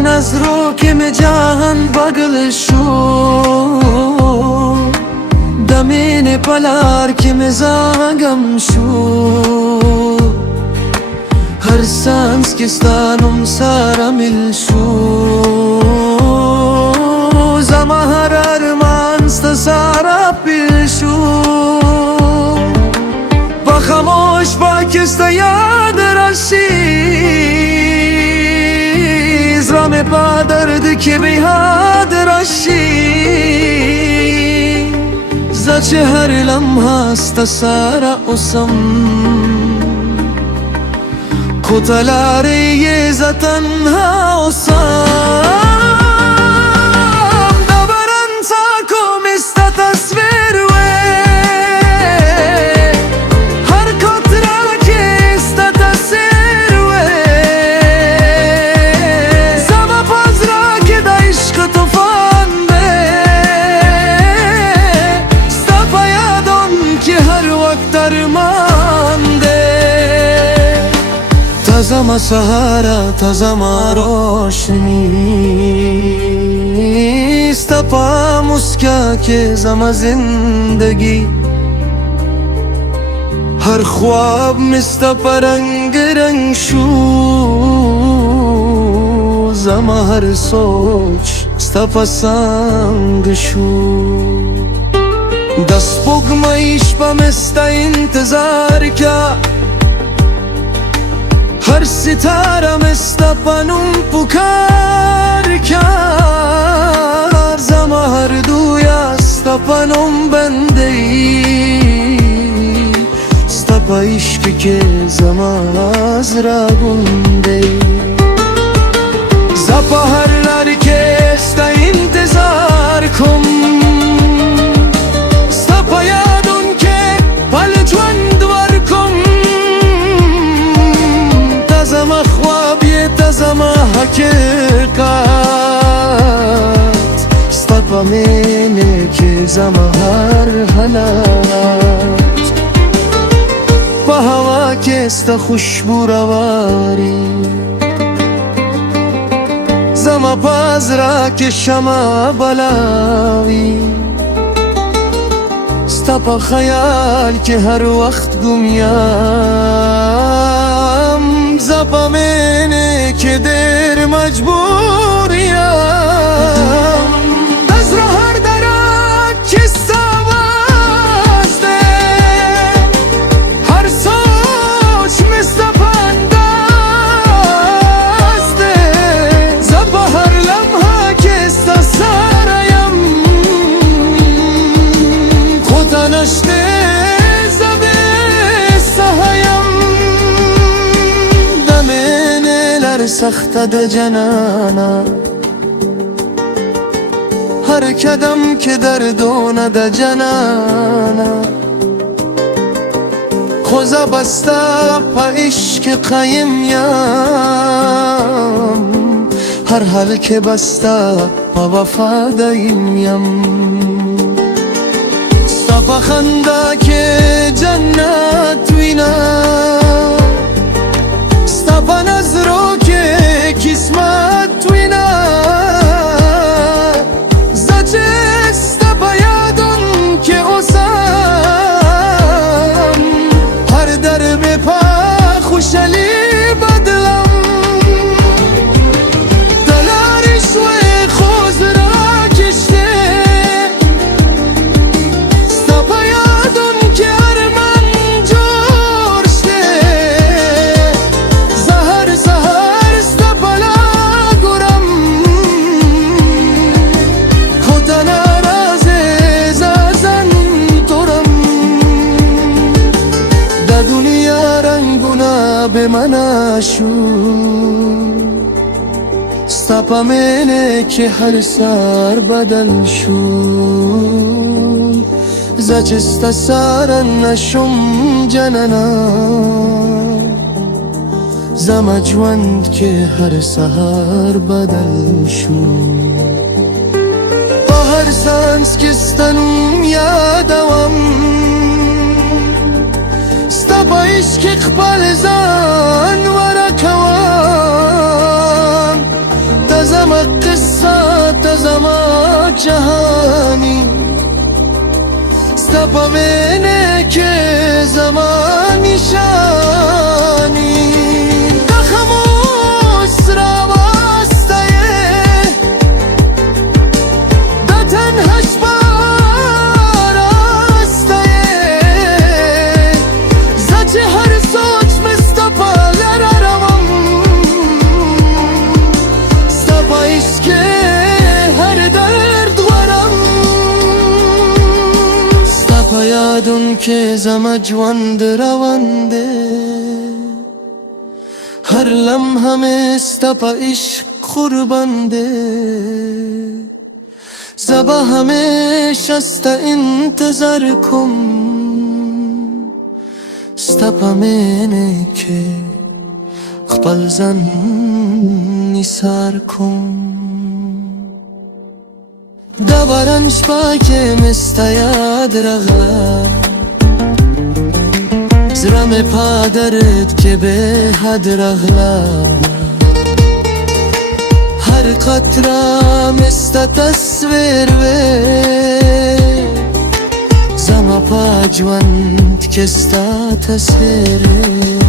نظرو که می جهان بغل شو دمین پلار که می زاگم شو هر سانس که ستانم سارا مل شو زما هر ارمان ستا سارا پیل شو با خاموش با کستا یاد رشی زرام پا درد که بیاد رشی زچه هر لمحه ستا سارا اسم کتلاری ز تنها اسم دبرن تا کمیست تصویر هر کترا که است تصویر زما پازرا که دا عشق طوفان ستا پا یادم که هر وقت درمان تازه سهارا تازه روشنی ستا پا مسکا که زما زندگی هر خواب مستا پا رنگ رنگ شو زما هر سوچ ستا پا سنگ شو دست بگمایش پا مستا انتظار که هر ستاره مستا پنوم پکار کر زما هر دویا ستا پنوم بنده ای ستا پا عشقی که زما از را گنده زپا هر لر که ستا انتظار کم ستا پا یادون که پل جوند ور کم زما خوابی زما حقیقت ستا پا مینه که زما هر حالت پا هوا که ستا خوشبو رواری زما پاز را که شما بلاوی ستا پا خیال که هر وقت گمیم زپا مینه که دیر مجبوریم از را هر درک که سواسته هر سوچ مستا پندازده زپا هر لمحه که ستا سرایم خدا نشته سخت ده جنانا هر کدم که دردونه ده جنانا خوزا بستا پا عشق قیم یم هر حال که بستا پا وفا دایم یم ستا پا خنده که جنت وینا ستا پا نظرو که قسمت وینا زچه ستا پا یادم که اوسم هر در به پا خوشحالی بدلم دلارش و خوز را کشته ستا پا یادم که ارمان جورشته زهر سهر ستا پلا گرم خدا نرازه زازن دورم دا دنیا رنگونا به من شو ستا پا مینه که هر سار بدل شو زچ ستا سارا نشم جننا زما جوند که هر سهار بدل شو با هر سانس که ستنم یادوم ستا با عشق خپل ځان ورکوم جهانی ستپا منه که زمان نشانی خاموش سرا واسطه دا تنهاش باراسته زچه هر سوچ مستپا لرارم ستپا عشق هر درد ورم ستپا یادون که زما جوند روانده هر لمحه ستپا عشق قربان ده زبا همیشه ست انتظار کن ستپا منه که خپل ځان نثار کن د باران شپه کې مې ستا یاد راغله زړه مې په درد کې بې حد راغله هر قطره مې ستا تصویر وې زما په ژوند کې ستا تصویر وې